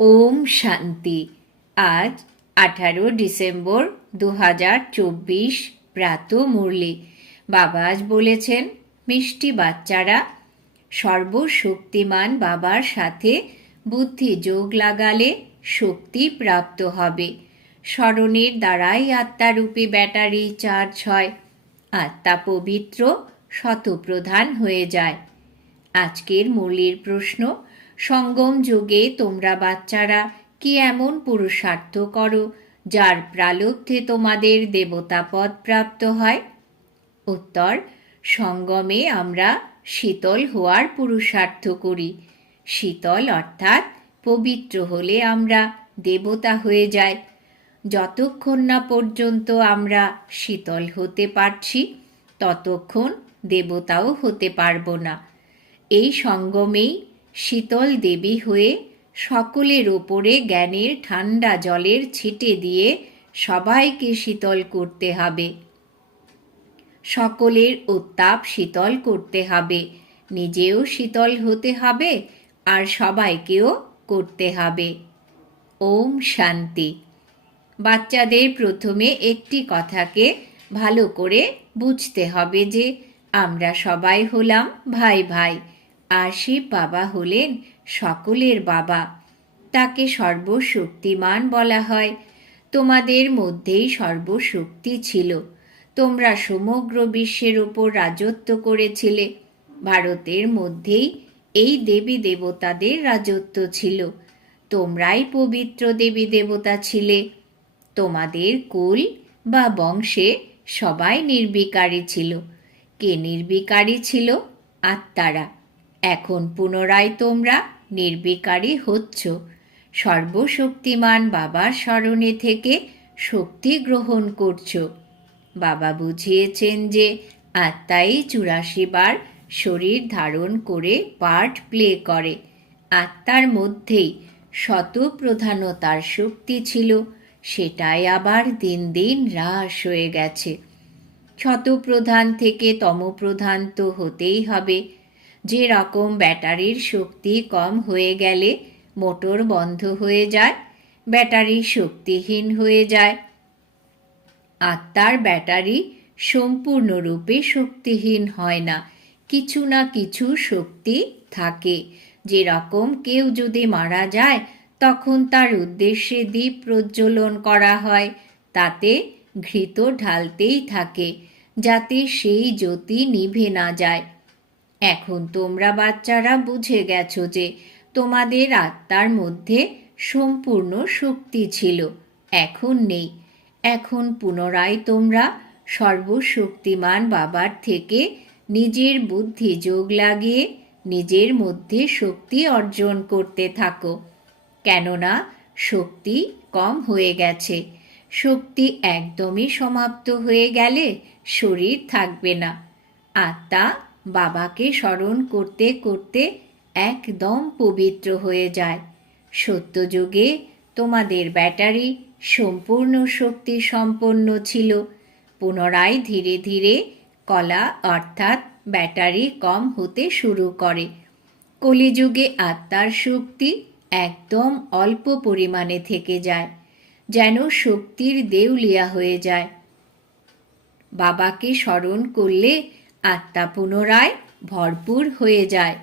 ওম শান্তি। আজ আঠারো ডিসেম্বর দু হাজার চব্বিশ প্রাত মুরলি। বাবা আজ বলেছেন, মিষ্টি বাচ্চারা, সর্বশক্তিমান বাবার সাথে বুদ্ধি যোগ লাগালে শক্তি প্রাপ্ত হবে। স্মরণের দ্বারাই আত্মারূপী ব্যাটারি চার্জ হয় আত্মা পবিত্র, শতপ্রধান হয়ে যায়। আজকের মুরলির প্রশ্ন সঙ্গম যুগে তোমরা বাচ্চারা, কি এমন পুরুষার্থ করো, যার প্রালব্ধে তোমাদের দেবতা পদ প্রাপ্ত হয়? উত্তর, সঙ্গমে আমরা শীতল হওয়ার পুরুষার্থ করি। শীতল অর্থাৎ পবিত্র হলে আমরা দেবতা হয়ে যাই। যতক্ষণ না পর্যন্ত আমরা শীতল হতে পারছি, ততক্ষণ দেবতাও হতে পারব না। এই সঙ্গমেই শীতল দেবী হয়ে সকলের ওপরে জ্ঞানের ঠান্ডা জলের ছিটে দিয়ে সবাইকে শীতল করতে হবে। সকলের উত্তাপ শীতল করতে হবে। নিজেও শীতল হতে হবে আর সবাইকেও করতে হবে। ওম শান্তি। বাচ্চাদের প্রথমে একটি কথাকে ভালো করে বুঝতে হবে যে আমরা সবাই হলাম ভাই ভাই। আর শিব বাবা হলেন সকলের বাবা। তাকে সর্বশক্তিমান বলা হয়। তোমাদের মধ্যেই সর্বশক্তি ছিল। তোমরা সমগ্র বিশ্বের ওপর রাজত্ব করেছিলে। ভারতের মধ্যেই এই দেবী দেবতাদের রাজত্ব ছিল। তোমরাই পবিত্র দেবী দেবতা ছিলে। তোমাদের কুল বা বংশে সবাই নির্বিকারী ছিল। কে নির্বিকারী ছিল? আত্মারা। এখন পুনরায় তোমরা নির্বিকারী হচ্ছ। সর্বশক্তিমান বাবার স্মরণে থেকে শক্তি গ্রহণ করছ। বাবা বুঝিয়েছেন যে আত্মাই চুরাশি বার শরীর ধারণ করে পার্ট প্লে করে। আত্মার মধ্যেই শতপ্রধানতার শক্তি ছিল, সেটাই আবার দিন দিন হ্রাস হয়ে গেছে। শতপ্রধান থেকে তমপ্রধান তো হতেই হবে। যে রকম ব্যাটারির শক্তি কম হয়ে গেলে মোটর বন্ধ হয়ে যায় ব্যাটারি শক্তিহীন হয়ে যায়। আত্মার ব্যাটারি সম্পূর্ণরূপে শক্তিহীন হয় না। কিছু না কিছু শক্তি থাকে। যেরকম কেউ যদি মারা যায়, তখন তার উদ্দেশ্যে দ্বীপ প্রজ্বলন করা হয়। তাতে ঘৃত ঢালতেই থাকে, যাতে সেই জ্যোতি নিভে না যায়। এখন তোমরা বাচ্চারা বুঝে গেছো যে তোমাদের আত্মার মধ্যে সম্পূর্ণ শক্তি ছিল, এখন নেই। এখন পুনরায় তোমরা সর্বশক্তিমান বাবার থেকে নিজের বুদ্ধি যোগ লাগিয়ে নিজের মধ্যে শক্তি অর্জন করতে থাকো, কেননা শক্তি কম হয়ে গেছে। শক্তি একদমই সমাপ্ত হয়ে গেলে শরীর থাকবে না। আত্মা বাবাকে স্মরণ করতে করতে একদম পবিত্র হয়ে যায়। সত্যযুগে তোমাদের ব্যাটারি সম্পূর্ণ শক্তি সম্পন্ন ছিল। পুনরায় ধীরে ধীরে কলা অর্থাৎ ব্যাটারি কম হতে শুরু করে। কলিযুগে আত্মার শক্তি একদম অল্প পরিমাণে থেকে যায়, যেন শক্তির দেউলিয়া হয়ে যায়। বাবাকে স্মরণ করলে আত্মা পুনরায় ভরপুর হয়ে যায়।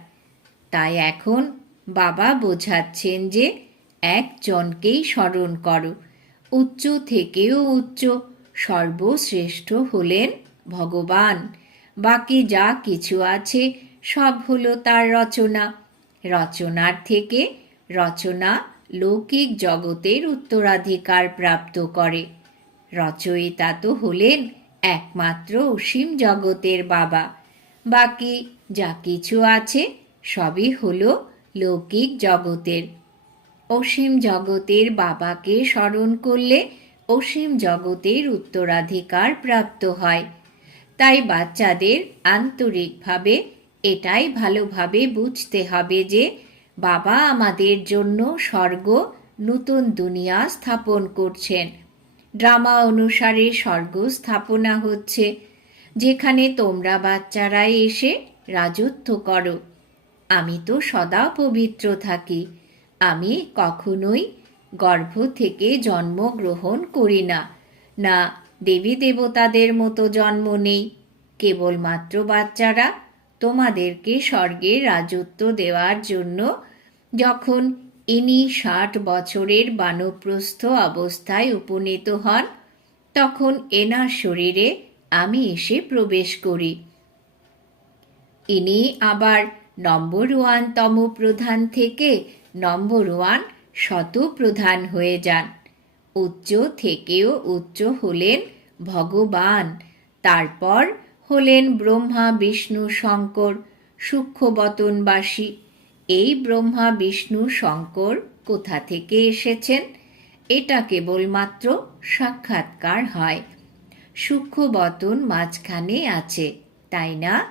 তাই এখন বাবা বোঝাচ্ছেন যে একজনকেই স্মরণ করো। উচ্চ থেকেও উচ্চ, সর্বশ্রেষ্ঠ হলেন ভগবান। বাকি যা কিছু আছে সব হলো তার রচনা। রচনার থেকে রচনা লৌকিক জগতের উত্তরাধিকার প্রাপ্ত করে। রচয়িতা তো হলেন একমাত্র অসীম জগতের বাবা। বাকি যা কিছু আছে সবই হলো লৌকিক জগতের। অসীম জগতের বাবাকে স্মরণ করলে অসীম জগতের উত্তরাধিকার প্রাপ্ত হয়। তাই বাচ্চাদের আন্তরিকভাবে এটাই ভালোভাবে বুঝতে হবে যে বাবা আমাদের জন্য স্বর্গ, নতুন দুনিয়া স্থাপন করছেন। ড্রামা অনুসারে স্বর্গ স্থাপনা হচ্ছে, যেখানে তোমরা বাচ্চারা এসে রাজত্ব করো। আমি তো সদা পবিত্র থাকি, আমি কখনোই গর্ভ থেকে জন্মগ্রহণ করি না। না, দেবী দেবতাদের মতো জন্ম নেই, কেবলমাত্র বাচ্চারা তোমাদেরকে স্বর্গের রাজত্ব দেওয়ার জন্য যখন ইনি ষাট বছরের বানপ্রস্থ অবস্থায় উপনীত হন, তখন এনার শরীরে আমি এসে প্রবেশ করি। ইনি আবার নম্বর ওয়ান তম প্রধান থেকে নম্বর ওয়ান শত প্রধান হয়ে যান। উচ্চ থেকেও উচ্চ হলেন ভগবান। তারপর হলেন ব্রহ্মা, বিষ্ণু, শঙ্কর, সূক্ষ্মবতনবাসী। এই ব্রহ্মা, বিষ্ণু, শঙ্কর কোথা থেকে এসেছেন? এটা কেবলমাত্র সাক্ষাৎকার হয়। সূক্ষ্ম বতন মাঝখানে আছে, তাই না?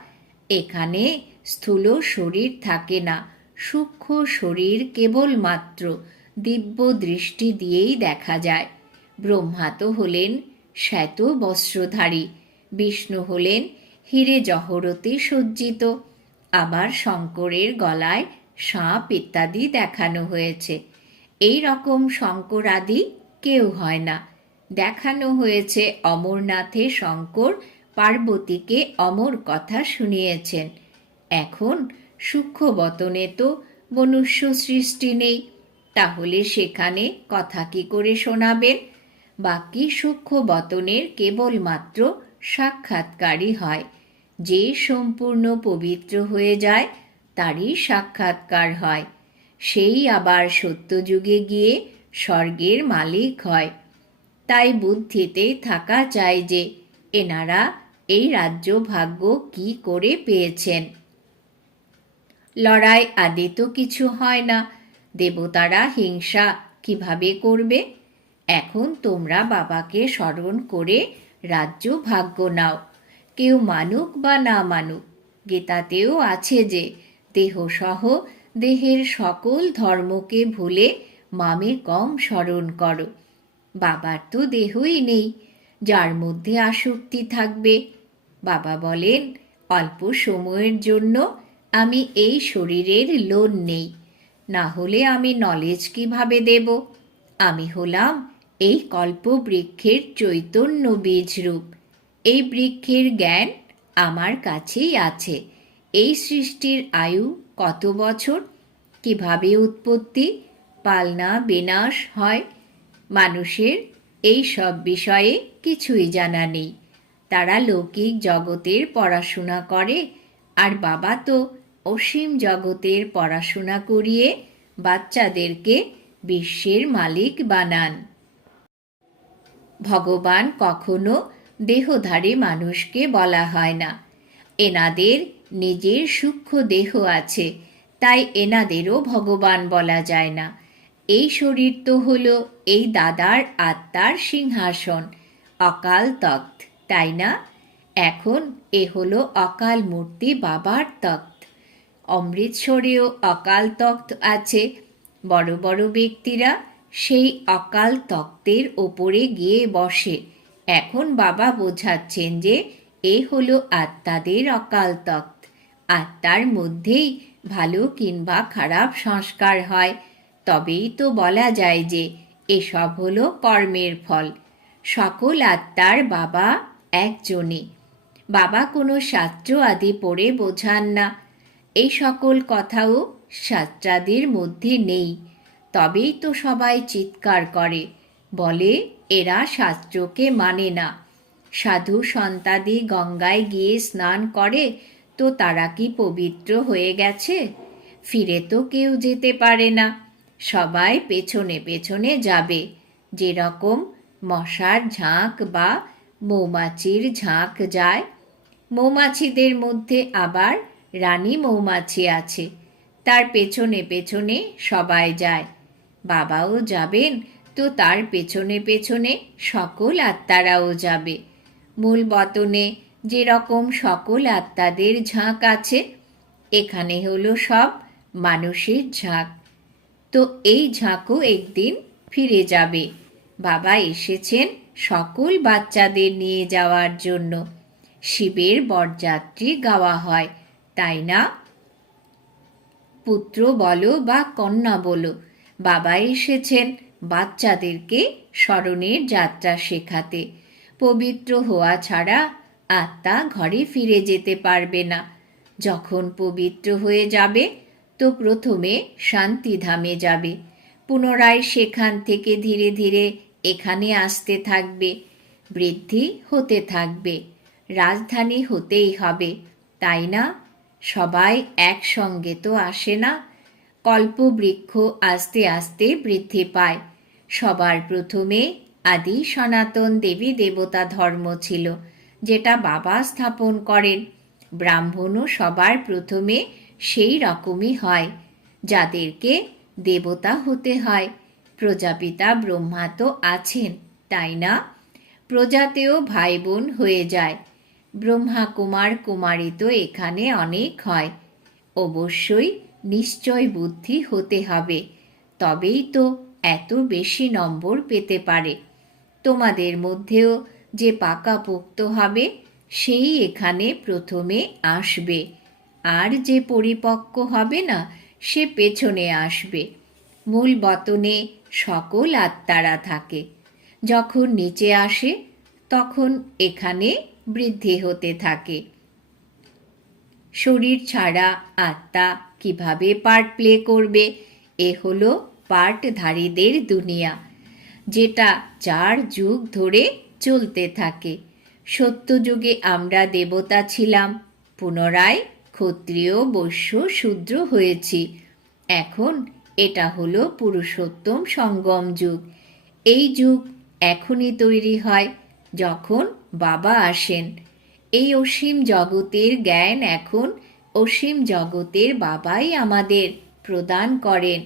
এখানে স্থূল শরীর থাকে না, সূক্ষ্ম শরীর কেবলমাত্র দিব্য দৃষ্টি দিয়েই দেখা যায়। ব্রহ্মা তো হলেন শ্বেত বস্ত্রধারী বিষ্ণু হলেন হিরে জহরতে সজ্জিত। আবার শঙ্করের গলায় সাপ ইত্যাদি দেখানো হয়েছে। এই রকম শঙ্কর আদি কেউ হয় না। দেখানো হয়েছে অমরনাথে শঙ্কর পার্বতীকে অমর কথা শুনিয়েছেন। এখন সূক্ষ্মবতনে তো মনুষ্য সৃষ্টি নেই। তাহলে সেখানে কথা কি করে শোনাবেন? বাকি সূক্ষ্মবতনের কেবলমাত্র সাক্ষাৎকারই হয়। যে সম্পূর্ণ পবিত্র হয়ে যায় তারই সাক্ষাৎকার হয়। সেই আবার সত্যযুগে গিয়ে স্বর্গের মালিক হয়। তাই বুদ্ধিতে থাকা চাই যে, এনারা এই রাজ্য ভাগ্য কি করে পেয়েছেন? লড়াই আদি তো কিছু হয় না। দেবতারা হিংসা কীভাবে করবে? এখন তোমরা বাবাকে স্মরণ করে রাজ্য ভাগ্য নাও। কেউ মানুক বা না মানুক, গীতাতেও আছে যে দেহসহ দেহের সকল ধর্মকে ভুলে মামে কম স্মরণ করো। বাবার তো দেহই নেই, যার মধ্যে আসক্তি থাকবে। বাবা বলেন, অল্প সময়ের জন্য আমি এই শরীরের লোন নেই, না হলে আমি নলেজ কীভাবে দেব? আমি হলাম এই কল্প বৃক্ষের চৈতন্য বীজ রূপ এই বৃক্ষের জ্ঞান আমার কাছেই আছে। এই সৃষ্টির আয়ু কত বছর? কীভাবে উৎপত্তি? পালনা বিনাশ হয়? মানুষের এই সব বিষয়ে কিছুই জানা নেই। তারা লৌকিক জগতের পড়াশোনা করে, আর বাবা তো অসীম জগতের পড়াশোনা করিয়ে বাচ্চাদেরকে বিশ্বের মালিক বানান। ভগবান কখনো দেহধারী মানুষকে বলা হয় না। এনাদের নিজের সূক্ষ্ম দেহ আছে, তাই এনাদেরও ভগবান বলা যায় না। এই শরীর তো হল এই দাদার আত্মার সিংহাসন, অকাল তখ্ত তাই না? এখন এ হলো অকাল মূর্তি বাবার তখ্ত অমৃতসরেও অকাল তখ্ত আছে, বড় বড় ব্যক্তিরা সেই অকাল তক্তের ওপরে গিয়ে বসে। এখন বাবা বোঝাচ্ছেন যে এ হলো আত্মাদের অকাল তক্ত। আত্মার মধ্যেই ভালো কিংবা খারাপ সংস্কার হয়। তবেই তো বলা যায় যে এসব হলো কর্মের ফল। সকল আত্মার বাবা একজনই। বাবা কোনো শাস্ত্র আদি পড়ে বোঝান না। এই সকল কথাও শাস্ত্রাদির মধ্যে নেই। তবেই তো সবাই চিৎকার করে। বলে, এরা শাস্ত্রকে মানে না। সাধু সন্তাদি গঙ্গায় গিয়ে স্নান করে তো তারা কি পবিত্র হয়ে গেছে? ফিরে তো কেউ যেতে পারে না। সবাই পেছনে পেছনে যাবে। যেরকম মশার ঝাঁক বা মৌমাছির ঝাঁক যায়। মৌমাছিদের মধ্যে আবার রানী মৌমাছি আছে। তার পেছনে পেছনে সবাই যায়। বাবাও যাবেন তো তার পেছনে পেছনে সকল আত্মারাও যাবে। মূল বতনে যেরকম সকল আত্মাদের ঝাঁক আছে, এখানে হলো সব মানুষের ঝাঁক। তো এই ঝাঁকও একদিন ফিরে যাবে। বাবা এসেছেন সকল বাচ্চাদের নিয়ে যাওয়ার জন্য। শিবের বরযাত্রী গাওয়া হয়, তাই না? পুত্র বলো বা কন্যা বলো, বাবা এসেছেন বাচ্চাদেরকে স্মরণের যাত্রা শেখাতে। পবিত্র হওয়া ছাড়া আত্মা ঘরে ফিরে যেতে পারবে না। যখন পবিত্র হয়ে যাবে, তো প্রথমে শান্তিধামে যাবে। পুনরায় সেখান থেকে ধীরে ধীরে এখানে আসতে থাকবে, বৃদ্ধি হতে থাকবে, রাজধানী হতেই হবে। তাই না? সবাই একসঙ্গে তো আসে না। কল্পবৃক্ষ আস্তে আস্তে বৃদ্ধি পায়। সবার প্রথমে আদি সনাতন দেবী দেবতা ধর্ম ছিল। যেটা বাবা স্থাপন করেন। ব্রাহ্মণও সবার প্রথমে সেই রকমই হয়, যাদেরকে দেবতা হতে হয়। প্রজাপিতা ব্রহ্মা তো আছেন, তাই না? প্রজাতেও ভাই বোন হয়ে যায়। ব্রহ্মা কুমার কুমারী তো এখানে অনেক হয়। অবশ্যই নিশ্চয় বুদ্ধি হতে হবে, তবেই তো এত বেশি নম্বর পেতে পারে। তোমাদের মধ্যেও যে পাকাপোক্ত হবে, সেই এখানে প্রথমে আসবে। আর যে পরিপক্ক হবে না, সে পেছনে আসবে। মূল বতনে সকল আত্মারা থাকে। যখন নিচে আসে, তখন এখানে বৃদ্ধি হতে থাকে। শরীর ছাড়া আত্মা কীভাবে পার্ট প্লে করবে, এ হলো পার্টধারীদের দুনিয়া। যেটা চার যুগ ধরে চলতে থাকে। সত্যযুগে আমরা দেবতা ছিলাম, পুনরায় ক্ষত্রিয় বৈশ্য শূদ্র হয়েছি। এখন এটা হলো পুরুষোত্তম সঙ্গম যুগ। এই যুগ এখনই তৈরি হয় যখন বাবা আসেন। এই অসীম জগতের জ্ঞান এখন অসীম জগতের বাবাই আমাদের প্রদান করেন।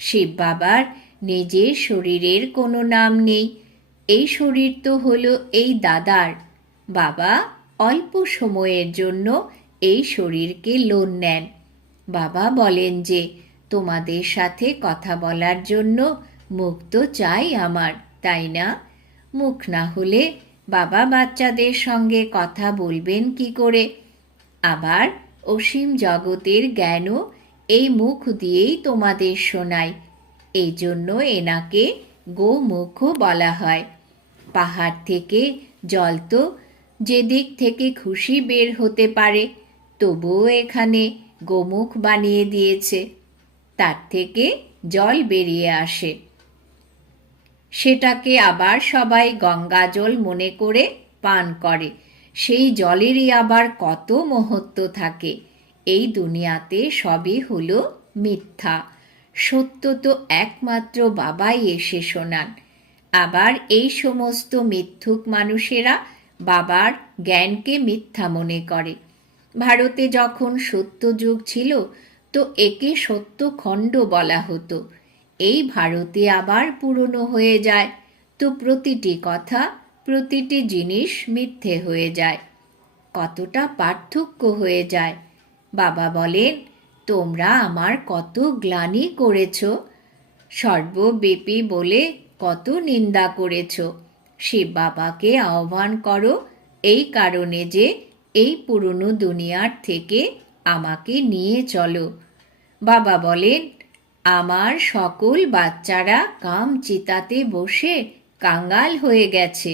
শিব বাবার নিজের শরীরের কোনো নাম নেই এই শরীর তো হলো এই দাদার। বাবা অল্প সময়ের জন্য এই শরীরকে লোন নেন। বাবা বলেন যে, তোমাদের সাথে কথা বলার জন্য মুখ তো চাই আমার, তাই না? মুখ না হলে বাবা বাচ্চাদের সঙ্গে কথা বলবেন কি করে? আবার অসীম জগতের জ্ঞানও এই মুখ দিয়েই তোমাদের শোনায়। এই জন্য এনাকে গোমুখও বলা হয়। পাহাড় থেকে জল তো যেদিক থেকে খুশি বের হতে পারে, তবুও এখানে গোমুখ বানিয়ে দিয়েছে। তার থেকে জল বেরিয়ে আসে। সেটাকে আবার সবাই গঙ্গা জল মনে করে পান করে। সেই জলেরই আবার কত মহত্ব থাকে। এই দুনিয়াতে সবই হলো মিথ্যা। সত্য তো একমাত্র বাবাই এসে শোনান। আবার এই সমস্ত মিথ্যুক মানুষেরা বাবার জ্ঞানকে মিথ্যা মনে করে। ভারতে যখন সত্য যুগ ছিল, তো একে সত্য খণ্ড বলা হতো। এই ভারতে আবার পুরনো হয়ে যায়। তো প্রতিটি কথা, প্রতিটি জিনিস মিথ্যে হয়ে যায়। কতটা পার্থক্য হয়ে যায়। বাবা বলেন, তোমরা আমার কত গ্লানি করেছ। সর্বব্যাপী বলে কত নিন্দা করেছ। শিব বাবাকে আহ্বান করো এই কারণে যে এই পুরনো দুনিয়ার থেকে আমাকে নিয়ে চলো। বাবা বলেন, আমার সকল বাচ্চারা কাম চিতাতে বসে কাঙ্গাল হয়ে গেছে।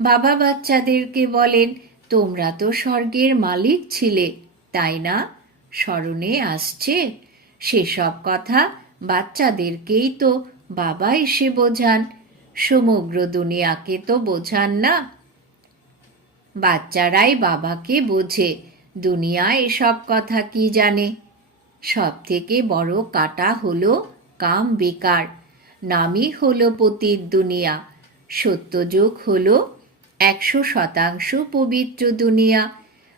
বাবা বাচ্চাদেরকে বলেন, তোমরা তো স্বর্গের মালিক ছিলে, তাই না? স্মরণে আসছে? সেসব কথা বাচ্চাদেরকেই তো বাবা এসে বোঝান, সমগ্র দুনিয়াকে তো বোঝান না। বাচ্চারাই বাবাকে বোঝে দুনিয়া এসব কথা কি জানে? সব থেকে বড় কাটা হলো কাম বেকার, নামই হলো পতির দুনিয়া, সত্যযুগ হলো একশো শতাংশ পবিত্র দুনিয়া।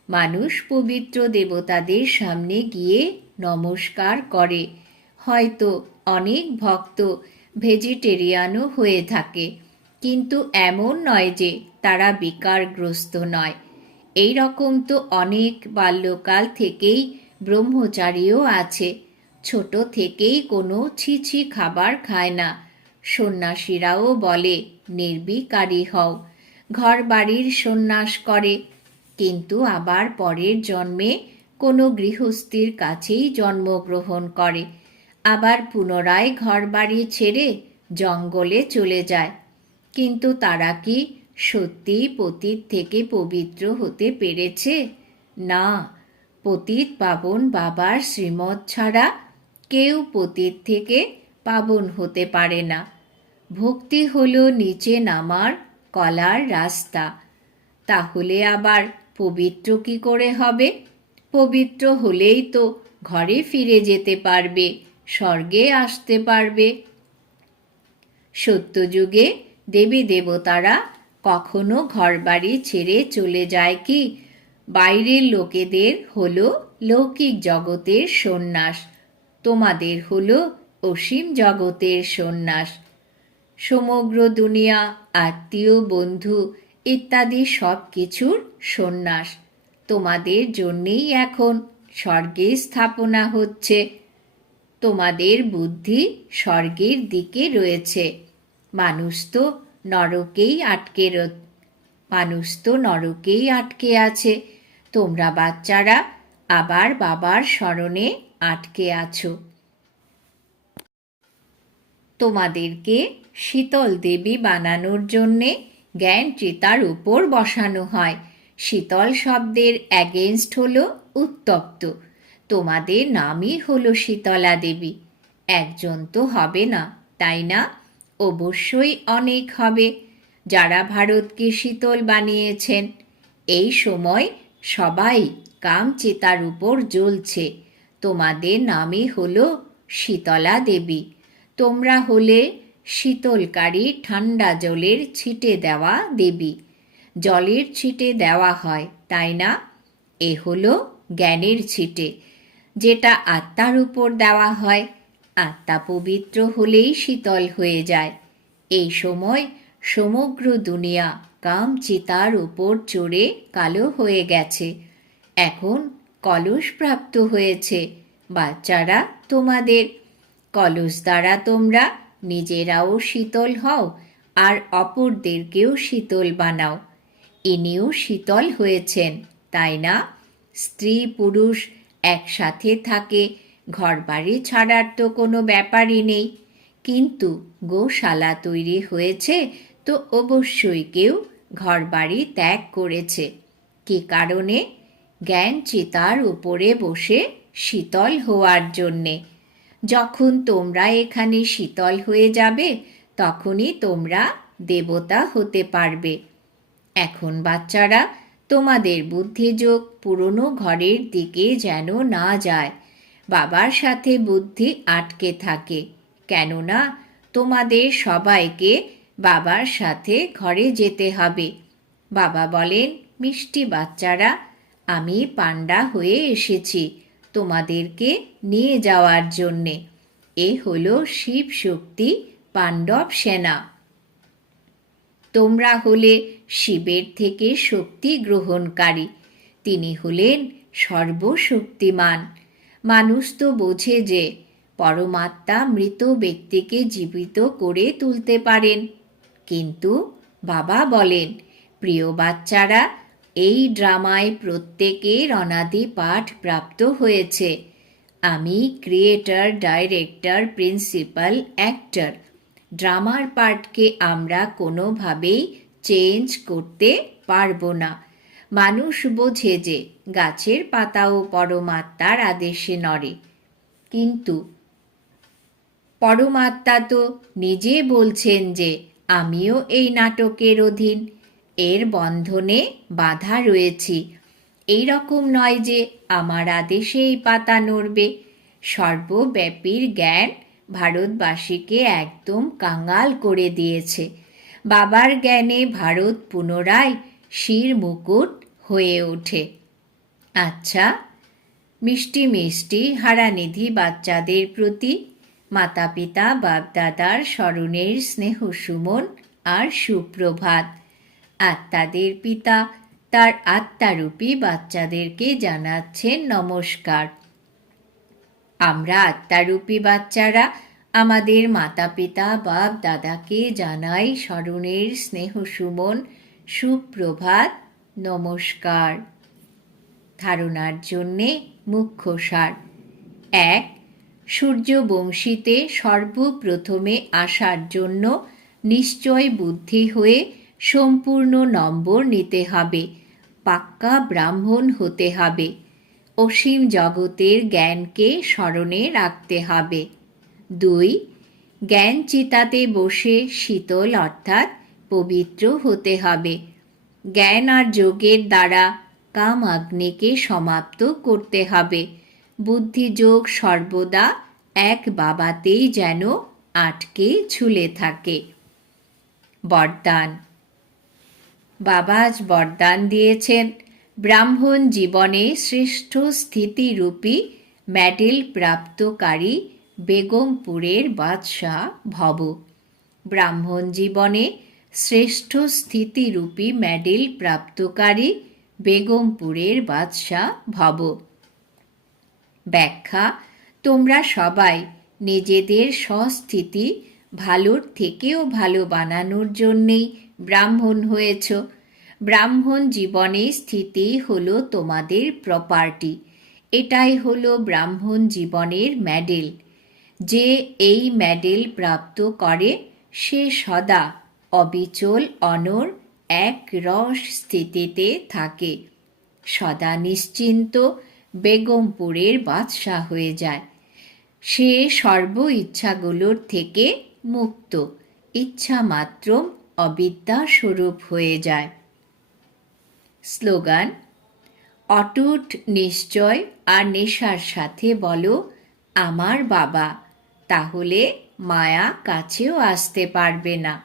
মানুষ পবিত্র দেবতাদের সামনে গিয়ে নমস্কার করে, হয়তো অনেক ভক্ত ভেজিটেরিয়ানও হয়ে থাকে। কিন্তু এমন নয় যে তারা বিকারগ্রস্ত নয়। এই রকম তো অনেক বাল্যকাল থেকেই ব্রহ্মচারীও আছে। ছোট থেকেই কোনো ছিছি খাবার খায় না। সন্ন্যাসীরাও বলে, নির্বিকারী হও। ঘর বাড়ির সন্ন্যাস করে। কিন্তু আবার পরের জন্মে কোনো গৃহস্থীর কাছেই জন্মগ্রহণ করে। আবার পুনরায় ঘরবাড়ি ছেড়ে জঙ্গলে চলে যায়। কিন্তু তারা কি সত্যিই পতীত থেকে পবিত্র হতে পেরেছে? না, পতিত পাবন বাবার শ্রীমত ছাড়া কেউ পতীত থেকে পাবন হতে পারে না। ভক্তি হলো নিচে নামার কলার রাস্তা। তাহলে আবার পবিত্র কি করে হবে? পবিত্র হলেই তো ঘরে ফিরে যেতে পারবে। স্বর্গে আসতে পারবে। সত্যযুগে দেবী দেবতারা কখনো ঘরবাড়ি ছেড়ে চলে যায় কি? বাইরের লোকেদের হলো লৌকিক জগতের সন্ন্যাস, তোমাদের হলো অসীম জগতের সন্ন্যাস। সমগ্র দুনিয়া, আত্মীয়, বন্ধু ইত্যাদি সব কিছুর সন্ন্যাস। তোমাদের জন্যেই এখন স্বর্গে স্থাপনা হচ্ছে। তোমাদের বুদ্ধি স্বর্গের দিকে রয়েছে। মানুষ তো নরকেই আটকে মানুষ তো নরকেই আটকে আছে। তোমরা বাচ্চারা আবার বাবার স্মরণে আটকে আছো। তোমাদেরকে শীতল দেবী বানানোর জন্যে জ্ঞান চিতার উপর বসানো হয়। শীতল শব্দের অ্যাগেনস্ট হলো উত্তপ্ত। তোমাদের নামই হলো শীতলা দেবী। একজন তো হবে না, তাই না? অবশ্যই অনেক হবে। যারা ভারতকে শীতল বানিয়েছেন, এই সময় সবাই কাম চিতার উপর জ্বলছে। তোমাদের নামই হলো শীতলা দেবী। তোমরা হলে শীতলকারী ঠান্ডা জলের ছিটে দেওয়া দেবী। জলের ছিটে দেওয়া হয়, তাই না? এ হলো জ্ঞানের ছিটে। যেটা আত্মার উপর দেওয়া হয়। আত্মা পবিত্র হলেই শীতল হয়ে যায়। এই সময় সমগ্র দুনিয়া কাম চিতার উপর চড়ে কালো হয়ে গেছে। এখন কলস প্রাপ্ত হয়েছে বাচ্চারা তোমাদের। কলস দ্বারা তোমরা নিজেরাও শীতল হও আর অপরদেরকেও শীতল বানাও। ইনিও শীতল হয়েছেন, তাই না? স্ত্রী পুরুষ একসাথে থাকে। ঘরবাড়ি ছাড়ার তো কোনো ব্যাপারই নেই। কিন্তু গোশালা তৈরি হয়েছে তো অবশ্যই কেউ ঘরবাড়ি ত্যাগ করেছে। কি কারণে? জ্ঞান চিতার উপরে বসে শীতল হওয়ার জন্যে। যখন তোমরা এখানে শীতল হয়ে যাবে, তখনই তোমরা দেবতা হতে পারবে। এখন বাচ্চারা তোমাদের বুদ্ধিযোগ পুরনো ঘরের দিকে যেন না যায়। বাবার সাথে বুদ্ধি আটকে থাকে, কেননা তোমাদের সবাইকে বাবার সাথে ঘরে যেতে হবে। বাবা বলেন, মিষ্টি বাচ্চারা, আমি পান্ডা হয়ে এসেছি তোমাদেরকে নিয়ে যাওয়ার জন্যে। এ হলো শিব শক্তি পাণ্ডব সেনা। তোমরা হলে শিবের থেকে শক্তি গ্রহণকারী। তিনি হলেন সর্বশক্তিমান। মানুষ তো বোঝে যে, পরমাত্মা মৃত ব্যক্তিকে জীবিত করে তুলতে পারেন। কিন্তু বাবা বলেন, প্রিয় বাচ্চারা, এই ড্রামায় প্রত্যেকের অনাদি পাঠ প্রাপ্ত হয়েছে। আমি ক্রিয়েটর, ডাইরেক্টর, প্রিন্সিপাল, অ্যাক্টর। ড্রামার পার্টকে আমরা কোনোভাবেই চেঞ্জ করতে পারব না। মানুষ বোঝে যে গাছের পাতাও পরমাত্মার আদেশে নড়ে। কিন্তু পরমাত্মা তো নিজে বলছেন যে আমিও এই নাটকের অধীন। এর বন্ধনে বাধা রয়েছি। এই রকম নয় যে আমার আদেশে এই পাতা নড়বে। সর্বব্যাপীর জ্ঞান ভারতবাসীকে একদম কাঙ্গাল করে দিয়েছে। বাবার জ্ঞানে ভারত পুনরায় শির মুকুট হয়ে ওঠে। আচ্ছা মিষ্টি মিষ্টি হারানিধি বাচ্চাদের প্রতি মাতা পিতা বাপদাদার স্মরণের স্নেহ সুমন আর সুপ্রভাত। আত্মাদের পিতা, তার আত্মারূপী বাচ্চাদেরকে জানাচ্ছেন নমস্কার। আমরা আত্মারূপী বাচ্চারা আমাদের মাতা পিতা বাপ দাদাকে জানাই স্মরণের স্নেহ সুমন, সুপ্রভাত, নমস্কার। ধারণার জন্যে মুখ্য সার। এক, সূর্যবংশীতে সর্বপ্রথমে আসার জন্য নিশ্চয় বুদ্ধি হয়ে সম্পূর্ণ নম্বর নিতে হবে। পাক্কা ব্রাহ্মণ হতে হবে। অসীম জগতের জ্ঞানকে স্মরণে রাখতে হবে। দুই জ্ঞান চিতাতে বসে শীতল অর্থাৎ পবিত্র হতে হবে। জ্ঞান আর যোগের দ্বারা কাম আগ্নিকে সমাপ্ত করতে হবে। বুদ্ধিযোগ সর্বদা এক বাবাতেই যেন আটকে ঝুলে থাকে। বরদান। বাবা আজ বরদান দিয়েছেন। ব্রাহ্মণ জীবনে শ্রেষ্ঠ স্থিতিরূপী মেডেল প্রাপ্তকারী বেগমপুরের বাদশাহ ভব। ব্রাহ্মণ জীবনে শ্রেষ্ঠ স্থিতিরূপী মেডেল প্রাপ্তকারী বেগমপুরের বাদশাহ ভব। ব্যাখ্যা, তোমরা সবাই নিজেদের স্বস্থিতি ভালোর থেকেও ভালো বানানোর জন্যেই ব্রাহ্মণ হয়েছ। ব্রাহ্মণ জীবনে স্থিতি হলো তোমাদের প্রপার্টি এটাই হলো ব্রাহ্মণ জীবনের মেডেল যে এই মেডেল প্রাপ্ত করে, সে সদা অবিচল অনর এক রস স্থিতিতে থাকে। সদা নিশ্চিন্ত বেগমপুরের বাদশাহ হয়ে যায়। সে সর্ব ইচ্ছাগুলোর থেকে মুক্ত। ইচ্ছা মাত্র অবিদ্যা স্বরূপ হয়ে যায়। স্লোগান, অটুট নিশ্চয় আর নেশার সাথে বলো আমার বাবা। তাহলে মায়া কাছেও আসতে পারবে না।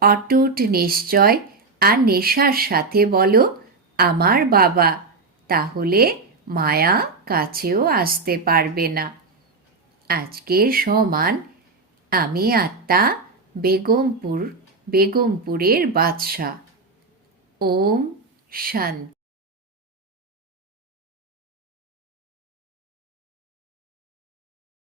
অটুট নিশ্চয় আর নেশার সাথে বলো আমার বাবা, তাহলে মায়া কাছেও আসতে পারবে না। আজকের সমান আমি আত্মা বেগমপুর, বেগমপুরের বাদশাহ। ওম শান্তি।